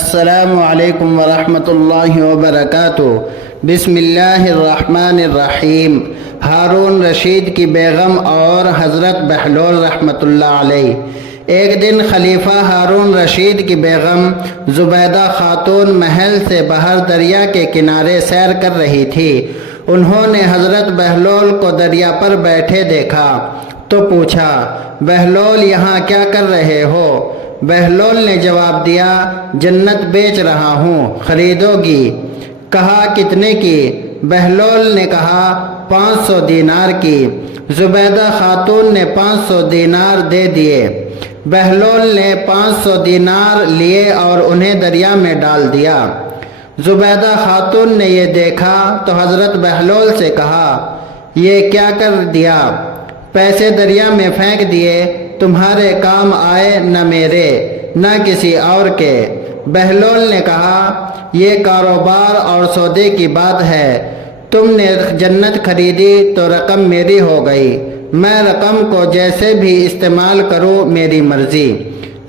السلام علیکم ورحمۃ اللہ وبرکاتہ۔ بسم اللہ الرحمن الرحیم۔ ہارون رشید کی بیگم اور حضرت بہلول رحمۃ اللہ علیہ۔ ایک دن خلیفہ ہارون رشید کی بیگم زبیدہ خاتون محل سے باہر دریا کے کنارے سیر کر رہی تھی۔ انہوں نے حضرت بہلول کو دریا پر بیٹھے دیکھا تو پوچھا، بہلول یہاں کیا کر رہے ہو؟ بہلول نے جواب دیا، جنت بیچ رہا ہوں، خریدو گی؟ کہا کتنے کی؟ بہلول نے کہا 500 دینار کی۔ زبیدہ خاتون نے 500 دینار دے دیے۔ بہلول نے 500 دینار لیے اور انہیں دریا میں ڈال دیا۔ زبیدہ خاتون نے یہ دیکھا تو حضرت بہلول سے کہا، یہ کیا کر دیا؟ پیسے دریا میں پھینک دیے، تمہارے کام آئے نہ میرے نہ کسی اور کے۔ بہلول نے کہا، یہ کاروبار اور سودے کی بات ہے، تم نے جنت خریدی تو رقم میری ہو گئی، میں رقم کو جیسے بھی استعمال کروں میری مرضی۔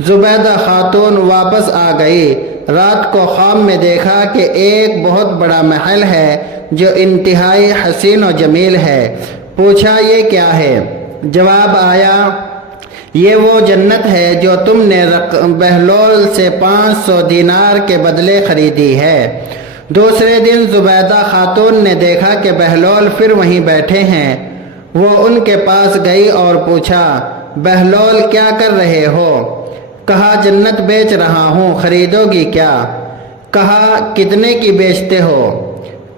زبیدہ خاتون واپس آ گئی۔ رات کو خواب میں دیکھا کہ ایک بہت بڑا محل ہے جو انتہائی حسین و جمیل ہے۔ پوچھا یہ کیا ہے؟ جواب آیا، یہ وہ جنت ہے جو تم نے بہلول سے 500 دینار کے بدلے خریدی ہے۔ دوسرے دن زبیدہ خاتون نے دیکھا کہ بہلول پھر وہیں بیٹھے ہیں۔ وہ ان کے پاس گئی اور پوچھا، بہلول کیا کر رہے ہو؟ کہا جنت بیچ رہا ہوں، خریدو گی کیا؟ کہا کتنے کی بیچتے ہو؟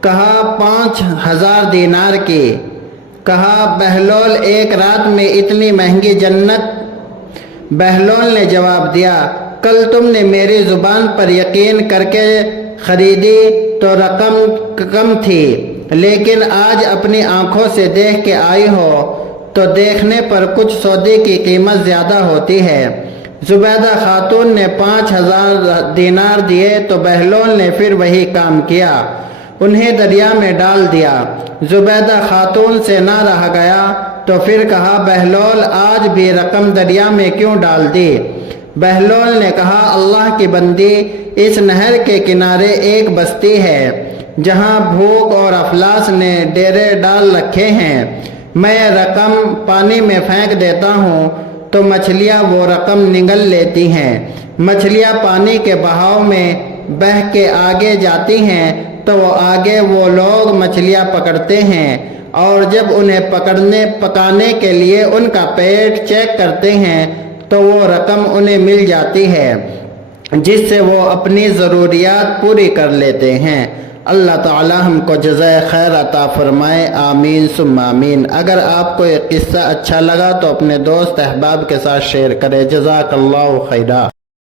کہا 5000 دینار کی۔ کہا بہلول ایک رات میں اتنی مہنگی جنت؟ بہلول نے جواب دیا، کل تم نے میری زبان پر یقین کر کے خریدی تو رقم کم تھی، لیکن آج اپنی آنکھوں سے دیکھ کے آئی ہو تو دیکھنے پر کچھ سودے کی قیمت زیادہ ہوتی ہے۔ زبیدہ خاتون نے 5000 دینار دیے تو بہلول نے پھر وہی کام کیا، انہیں دریا میں ڈال دیا۔ زبیدہ خاتون سے نہ رہا گیا تو پھر کہا، بہلول آج بھی رقم دریا میں کیوں ڈال دی؟ بہلول نے کہا، اللہ کی بندی، اس نہر کے کنارے ایک بستی ہے جہاں بھوک اور افلاس نے ڈیرے ڈال رکھے ہیں۔ میں رقم پانی میں پھینک دیتا ہوں تو مچھلیاں وہ رقم نگل لیتی ہیں۔ مچھلیاں پانی کے بہاؤ میں بہہ کے آگے جاتی ہیں تو وہ لوگ مچھلیاں پکڑتے ہیں، اور جب انہیں پکانے کے لیے ان کا پیٹ چیک کرتے ہیں تو وہ رقم انہیں مل جاتی ہے جس سے وہ اپنی ضروریات پوری کر لیتے ہیں۔ اللہ تعالی ہم کو جزائے خیر عطا فرمائے، آمین ثم آمین۔ اگر آپ کو یہ قصہ اچھا لگا تو اپنے دوست احباب کے ساتھ شیئر کریں۔ جزاک اللہ خیرا۔